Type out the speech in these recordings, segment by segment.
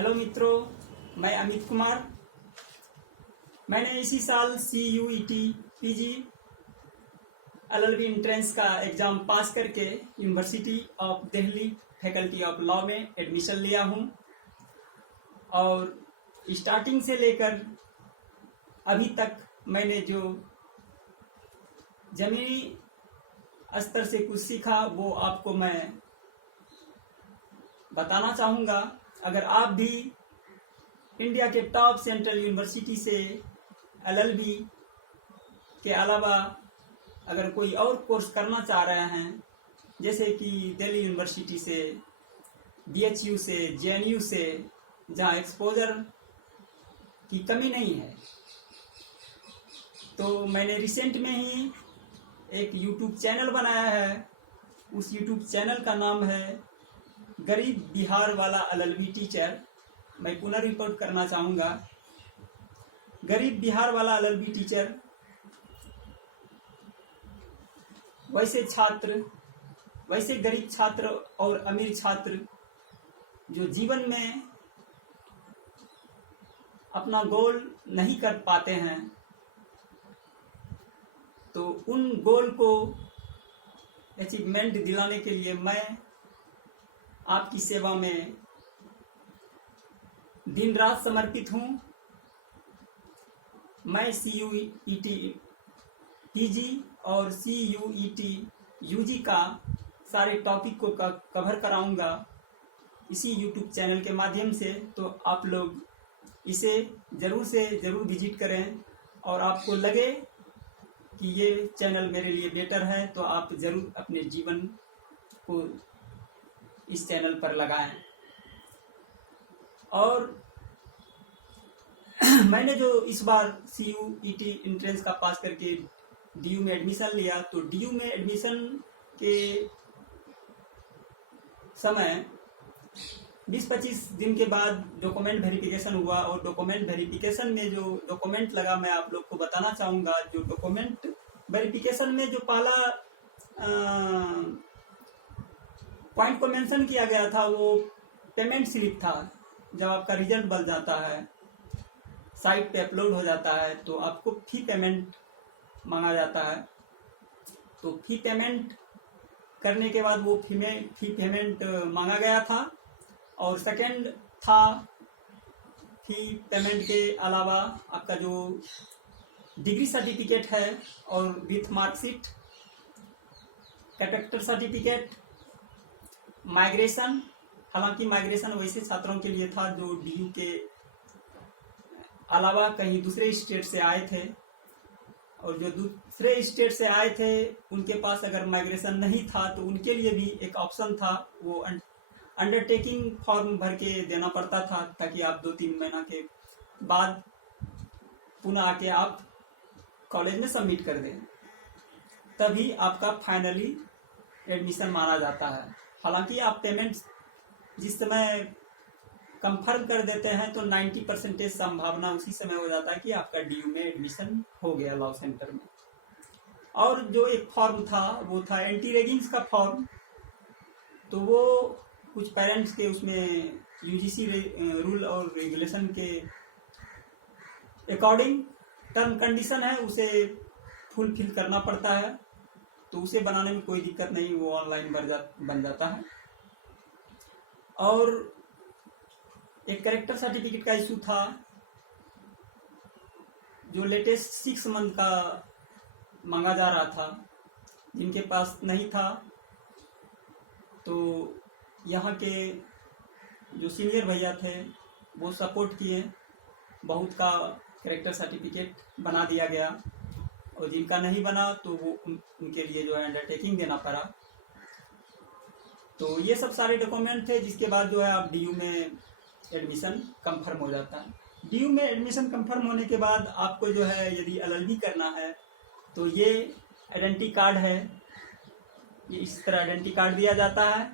Hello मित्रों, मैं अमित कुमार। मैंने इसी साल CUET PG LLB एंट्रेंस का एग्ज़ाम पास करके university of Delhi faculty of law में एडमिशन लिया हूँ और स्टार्टिंग से लेकर अभी तक मैंने जो ज़मीनी स्तर से कुछ सीखा वो आपको मैं बताना चाहूँगा। अगर आप भी इंडिया के टॉप सेंट्रल यूनिवर्सिटी से LLB के अलावा अगर कोई और कोर्स करना चाह रहे हैं, जैसे कि दिल्ली यूनिवर्सिटी से, BHU से, JNU से, जहाँ एक्सपोजर की कमी नहीं है, तो मैंने रिसेंट में ही एक YouTube चैनल बनाया है। उस YouTube चैनल का नाम है गरीब बिहार वाला LLB टीचर। मैं पुनः रिपोर्ट करना चाहूँगा, गरीब बिहार वाला LLB टीचर वैसे गरीब छात्र और अमीर छात्र जो जीवन में अपना गोल नहीं कर पाते हैं, तो उन गोल को अचीवमेंट दिलाने के लिए मैं आपकी सेवा में दिन रात समर्पित हूँ। मैं CUET PG और CUET UG का सारे टॉपिक को कवर कराऊंगा इसी YouTube चैनल के माध्यम से। तो आप लोग इसे ज़रूर से ज़रूर विजिट करें और आपको लगे कि ये चैनल मेरे लिए बेटर है तो आप ज़रूर अपने जीवन को इस चैनल पर लगाएं। और मैंने जो इस बार CUET एंट्रेंस का पास करके DU में एडमिशन लिया, तो DU में एडमिशन के समय 20-25 दिन के बाद डॉक्यूमेंट वेरिफिकेशन हुआ और डॉक्यूमेंट वेरिफिकेशन में जो डॉक्यूमेंट लगा मैं आप लोग को बताना चाहूँगा। जो डॉक्यूमेंट वेरिफिकेशन में जो पहला पॉइंट को मेंशन किया गया था वो पेमेंट स्लिप था। जब आपका रिजल्ट बन जाता है, साइट पे अपलोड हो जाता है, तो आपको फी पेमेंट मांगा जाता है। तो फी पेमेंट करने के बाद वो फी पेमेंट मांगा गया था। और सेकंड था, फी पेमेंट के अलावा आपका जो डिग्री सर्टिफिकेट है और with marksheet, character certificate, migration. हालांकि माइग्रेशन वैसे छात्रों के लिए था जो DU के अलावा कहीं दूसरे स्टेट से आए थे, और जो दूसरे स्टेट से आए थे उनके पास अगर माइग्रेशन नहीं था तो उनके लिए भी एक ऑप्शन था, वो अंडरटेकिंग फॉर्म भर के देना पड़ता था, ताकि आप 2-3 महीना के बाद पुनः आके आप कॉलेज में सबमिट कर दें, तभी आपका फाइनली एडमिशन माना जाता है। हालांकि आप पेमेंट जिस समय कंफर्म कर देते हैं तो 90% संभावना उसी समय हो जाता है कि आपका DU में एडमिशन हो गया लॉ सेंटर में। और जो एक फॉर्म था वो था एंटी रैगिंग्स का फॉर्म। तो वो कुछ पेरेंट्स के उसमें UGC रूल और रेगुलेशन के अकॉर्डिंग टर्म कंडीशन है, उसे फुलफिल करना पड़ता है। तो उसे बनाने में कोई दिक्कत नहीं, वो ऑनलाइन बन जाता है। और एक कैरेक्टर सर्टिफिकेट का इशू था जो लेटेस्ट 6 मंथ का मांगा जा रहा था। जिनके पास नहीं था तो यहाँ के जो सीनियर भैया थे वो सपोर्ट किए, बहुत का कैरेक्टर सर्टिफिकेट बना दिया गया। और जिनका नहीं बना तो वो उनके लिए जो है अंडरटेकिंग देना पड़ा। तो ये सब सारे डॉक्यूमेंट थे, जिसके बाद जो है आप DU में एडमिशन कंफर्म हो जाता है। DU में एडमिशन कंफर्म होने के बाद आपको जो है यदि LLB करना है तो ये आइडेंटिटी कार्ड है, ये इस तरह आइडेंटिटी कार्ड दिया जाता है।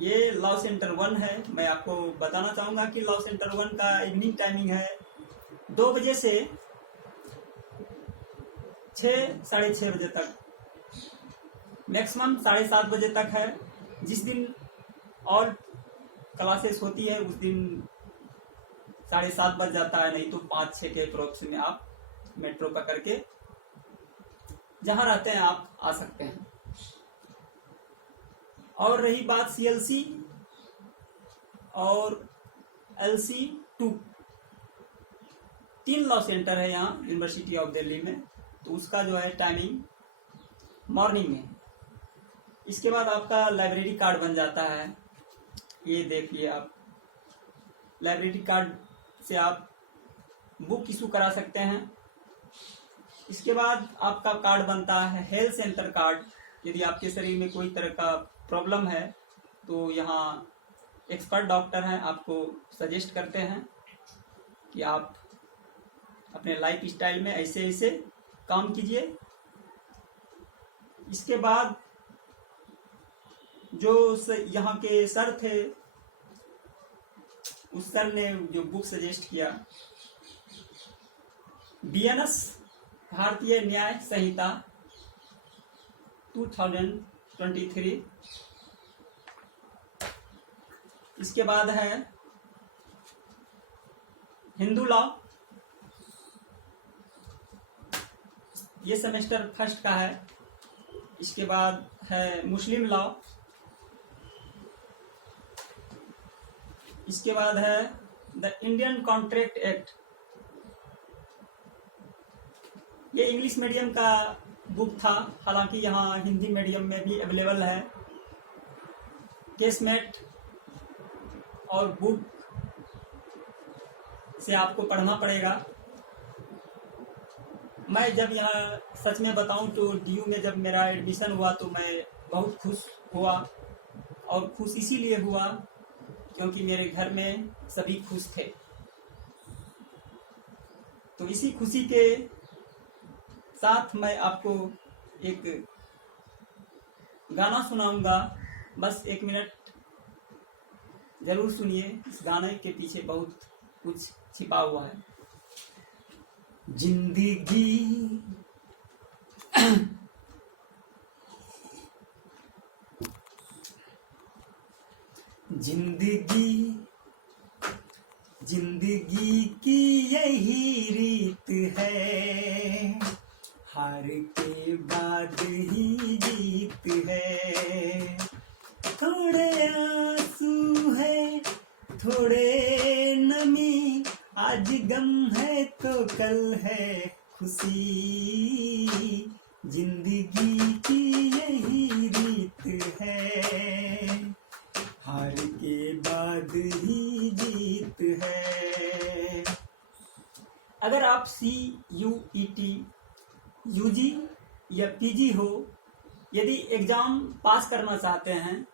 ये लॉ सेंटर 1 है। मैं आपको बताना चाहूँगा कि लॉ सेंटर 1 का इवनिंग टाइमिंग है 2 बजे से 6-6:30 बजे तक, मैक्सिमम 7:30 बजे तक है। जिस दिन और क्लासेस होती है उस दिन 7:30 बज जाता है, नहीं तो 5-6 के अप्रोक्स में आप मेट्रो पकड़ के जहां रहते हैं आप आ सकते हैं। और रही बात CLC और LC2, 3 लॉ सेंटर है यहाँ यूनिवर्सिटी ऑफ दिल्ली में, तो उसका जो है टाइमिंग मॉर्निंग में। इसके बाद आपका लाइब्रेरी कार्ड बन जाता है, ये देखिए आप, लाइब्रेरी कार्ड से आप बुक इशू करा सकते हैं। इसके बाद आपका कार्ड बनता है हेल्थ सेंटर कार्ड। यदि आपके शरीर में कोई तरह का प्रॉब्लम है तो यहाँ एक्सपर्ट डॉक्टर हैं, आपको सजेस्ट करते हैं कि आप अपने लाइफ स्टाइल में ऐसे ऐसे काम कीजिए। इसके बाद जो यहाँ के सर थे, उस सर ने जो बुक सजेस्ट किया, BNS भारतीय न्याय संहिता 2023। इसके बाद है हिंदू लॉ, ये सेमेस्टर फर्स्ट का है। इसके बाद है मुस्लिम लॉ, इसके बाद है द इंडियन कॉन्ट्रैक्ट एक्ट, ये इंग्लिश मीडियम का बुक था, हालांकि यहाँ हिंदी मीडियम में भी अवेलेबल है। केसमेट और बुक से आपको पढ़ना पड़ेगा। मैं जब यहाँ सच में बताऊं तो DU में जब मेरा एडमिशन हुआ तो मैं बहुत खुश हुआ, और खुश इसीलिए हुआ क्योंकि मेरे घर में सभी खुश थे। तो इसी खुशी के साथ मैं आपको एक गाना सुनाऊंगा, बस 1 मिनट जरूर सुनिए। इस गाने के पीछे बहुत कुछ छिपा हुआ है। जिंदगी जिंदगी जिंदगी की यही रीत है, हार के बाद ही जीत है। थोड़े आंसू है, थोड़े नमी, आज गम है तो कल है खुशी। जिंदगी की यही रीत है, हार के बाद ही जीत है। अगर आप CUET, UG या PG हो, यदि एग्जाम पास करना चाहते हैं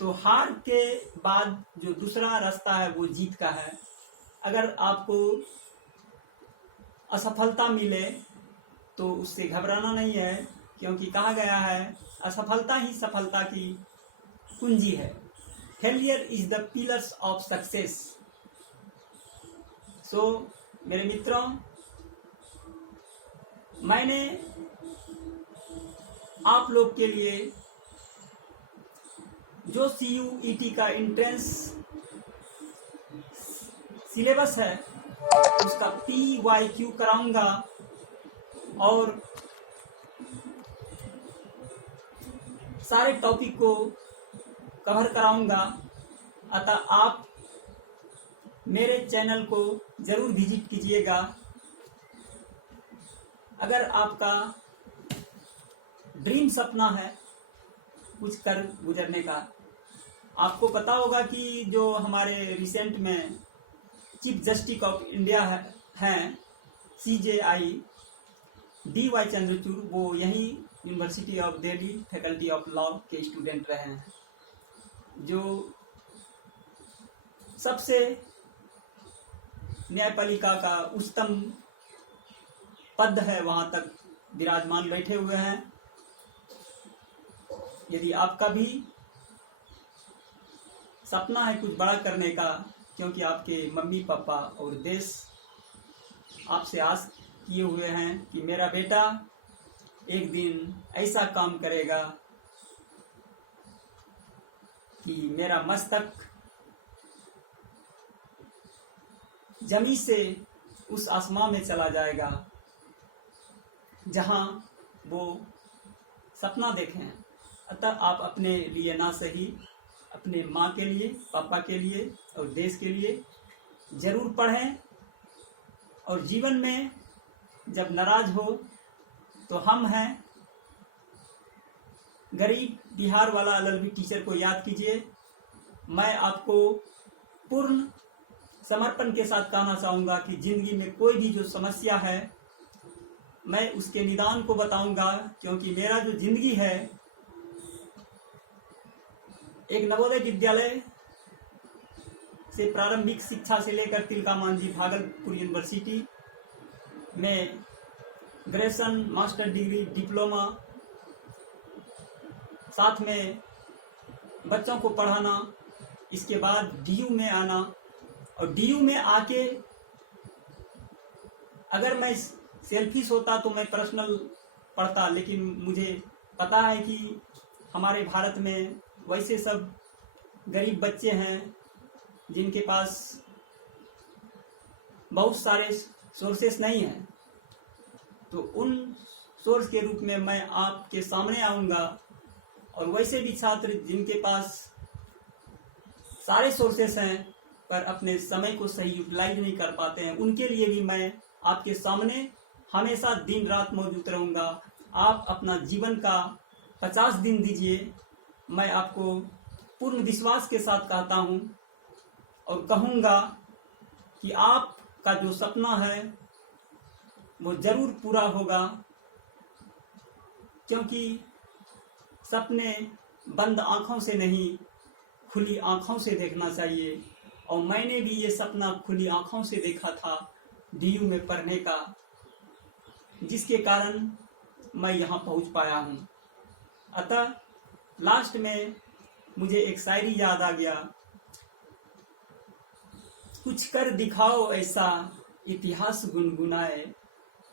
तो हार के बाद जो दूसरा रास्ता है वो जीत का है। अगर आपको असफलता मिले तो उससे घबराना नहीं है, क्योंकि कहा गया है असफलता ही सफलता की कुंजी है। Failure is the pillars of success. So मेरे मित्रों, मैंने आप लोग के लिए जो CUET का एंट्रेंस सिलेबस है उसका PYQ कराऊंगा और सारे टॉपिक को कवर कराऊंगा। अतः आप मेरे चैनल को जरूर विजिट कीजिएगा। अगर आपका ड्रीम सपना है कुछ कर गुजरने का, आपको पता होगा कि जो हमारे रिसेंट में चीफ जस्टिस ऑफ इंडिया हैं CJI DY चंद्रचूड़, वो यही university of Delhi faculty of law के स्टूडेंट रहे हैं। जो सबसे न्यायपालिका का उच्चतम पद है वहां तक विराजमान बैठे हुए हैं। यदि आपका भी सपना है कुछ बड़ा करने का, क्योंकि आपके मम्मी पापा और देश आपसे आस किए हुए हैं कि मेरा बेटा एक दिन ऐसा काम करेगा कि मेरा मस्तक जमीन से उस आसमां में चला जाएगा जहां वो सपना देखें। अतः आप अपने लिए ना सही, अपने माँ के लिए, पापा के लिए और देश के लिए जरूर पढ़ें। और जीवन में जब नाराज हो तो हम हैं, गरीब बिहार वाला एलएलबी टीचर को याद कीजिए। मैं आपको पूर्ण समर्पण के साथ कहना चाहूँगा कि जिंदगी में कोई भी जो समस्या है मैं उसके निदान को बताऊंगा, क्योंकि मेरा जो जिंदगी है एक नवोदय विद्यालय से प्रारंभिक शिक्षा से लेकर तिलका मांझी भागलपुर यूनिवर्सिटी में ग्रेजुएशन, मास्टर डिग्री, डिप्लोमा, साथ में बच्चों को पढ़ाना, इसके बाद डीयू में आना। और डीयू में आके अगर मैं सेल्फिश होता तो मैं पर्सनल पढ़ता, लेकिन मुझे पता है कि हमारे भारत में वैसे सब गरीब बच्चे हैं जिनके पास बहुत सारे सोर्सेस नहीं हैं। तो उन सोर्स के रूप में मैं आपके सामने आऊँगा। और वैसे भी छात्र जिनके पास सारे सोर्सेस हैं पर अपने समय को सही यूटिलाइज नहीं कर पाते हैं, उनके लिए भी मैं आपके सामने हमेशा दिन रात मौजूद रहूँगा। आप अपना जीवन का 50 दिन दीजिए, मैं आपको पूर्ण विश्वास के साथ कहता हूँ और कहूँगा कि आपका जो सपना है वो जरूर पूरा होगा, क्योंकि सपने बंद आँखों से नहीं खुली आँखों से देखना चाहिए। और मैंने भी ये सपना खुली आँखों से देखा था डीयू में पढ़ने का, जिसके कारण मैं यहाँ पहुँच पाया हूँ। अतः लास्ट में मुझे एक शायरी याद आ गया, कुछ कर दिखाओ ऐसा इतिहास गुनगुनाए,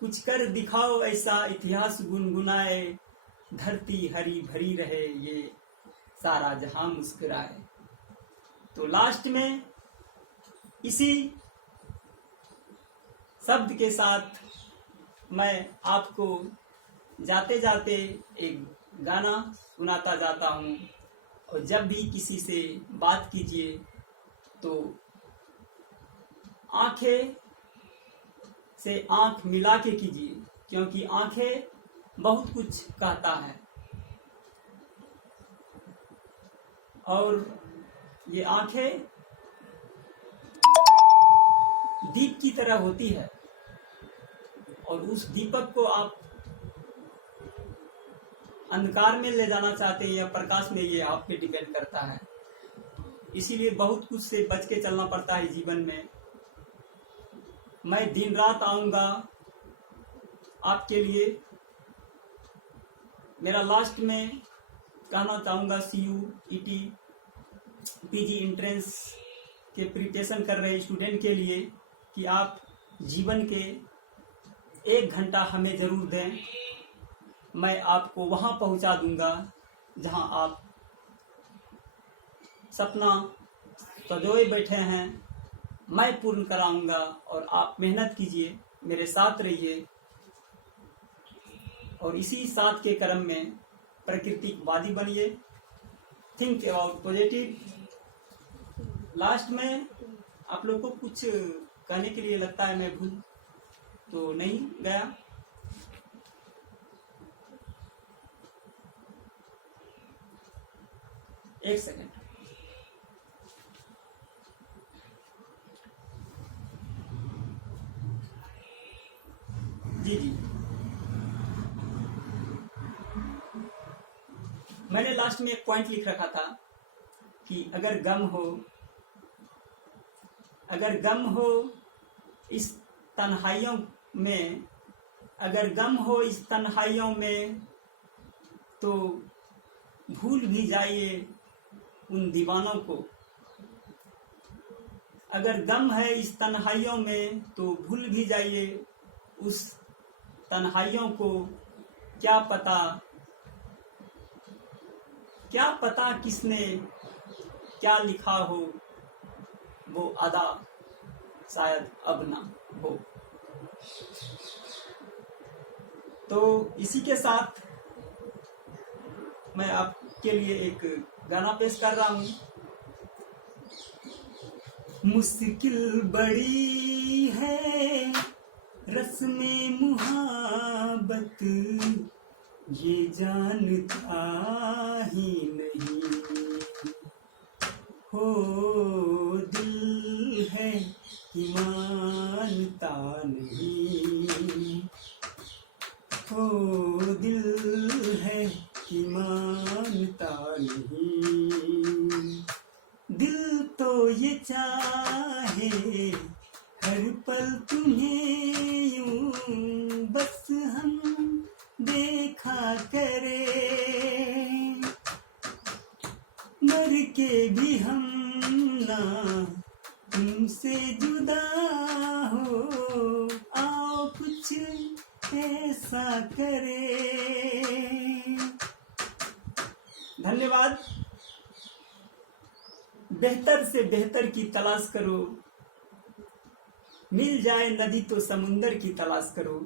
कुछ कर दिखाओ ऐसा इतिहास गुनगुनाए, धरती हरी भरी रहे ये सारा जहां मुस्कुराए। तो लास्ट में इसी शब्द के साथ मैं आपको जाते जाते एक गाना सुनाता जाता हूँ। और जब भी किसी से बात कीजिए तो आंखें से आंख मिला के कीजिए, क्योंकि आंखें बहुत कुछ कहता है। और ये आंखें दीप की तरह होती है, और उस दीपक को आप अंधकार में ले जाना चाहते हैं या प्रकाश में, ये आप पे डिपेंड करता है। इसीलिए बहुत कुछ से बच के चलना पड़ता है जीवन में। मैं दिन रात आऊंगा आपके लिए। मेरा लास्ट में कहना चाहूँगा CUET PG एंट्रेंस के प्रिपरेशन कर रहे स्टूडेंट के लिए कि आप जीवन के 1 घंटा हमें जरूर दें। मैं आपको वहाँ पहुँचा दूंगा जहाँ आप सपना सजोए बैठे हैं, मैं पूर्ण कराऊंगा। और आप मेहनत कीजिए, मेरे साथ रहिए, और इसी साथ के क्रम में प्रकृतिवादी बनिए। Think about positive. लास्ट में आप लोग को कुछ कहने के लिए लगता है मैं भूल तो नहीं गया। एक सेकंड। जी, मैंने लास्ट में एक पॉइंट लिख रखा था कि अगर गम हो इस तन्हाइयों में, अगर गम हो इस तन्हाइयों में, तो भूल भी जाइए उन दीवानों को। अगर गम है इस तन्हाइयों में तो भूल भी जाइए उस तन्हाइयों को। क्या पता किसने क्या लिखा हो वो अदा शायद अब ना हो। तो इसी के साथ मैं आपके लिए एक गाना पेश कर रहा हूँ। मुश्किल बड़ी है रस्में मुहाबत, ये जानता ही नहीं, हो दिल है कि मानता नहीं, हो दिल है कि मानता नहीं। दिल तो ये चाहे हर पल तुम्हें यूं बस हम देखा करे, मर के भी हम ना तुमसे जुदा हो, आओ कुछ ऐसा करे। धन्यवाद। बेहतर से बेहतर की तलाश करो, मिल जाए नदी तो समुंदर की तलाश करो,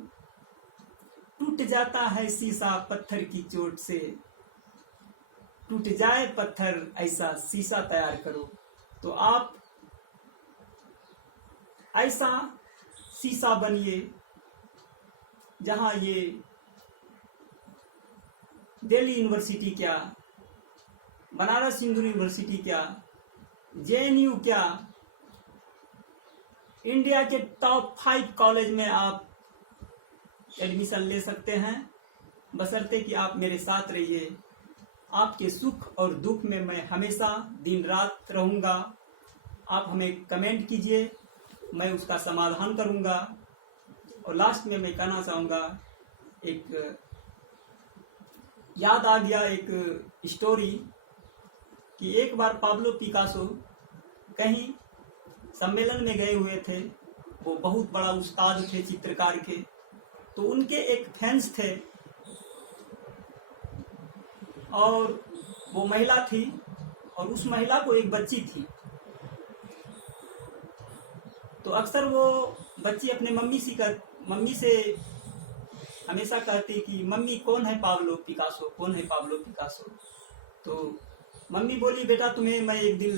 टूट जाता है शीशा पत्थर की चोट से, टूट जाए पत्थर ऐसा शीशा तैयार करो। तो आप ऐसा शीशा बनिए जहां ये दिल्ली यूनिवर्सिटी क्या, बनारस हिंदू यूनिवर्सिटी क्या, जेएनयू क्या, इंडिया के टॉप 5 कॉलेज में आप एडमिशन ले सकते हैं, बशर्ते कि आप मेरे साथ रहिए। आपके सुख और दुख में मैं हमेशा दिन रात रहूंगा। आप हमें कमेंट कीजिए, मैं उसका समाधान करूंगा। और लास्ट में मैं कहना चाहूंगा, एक याद आ गया एक स्टोरी कि एक बार पाब्लो पिकासो कहीं सम्मेलन में गए हुए थे। वो बहुत बड़ा उस्ताद थे चित्रकार के। तो उनके एक फैंस थे और वो महिला थी और उस महिला को एक बच्ची थी। तो अक्सर वो बच्ची अपने मम्मी से हमेशा कहती कि मम्मी कौन है पाब्लो पिकासो, कौन है पाब्लो पिकासो। तो मम्मी बोली बेटा तुम्हें मैं एक दिन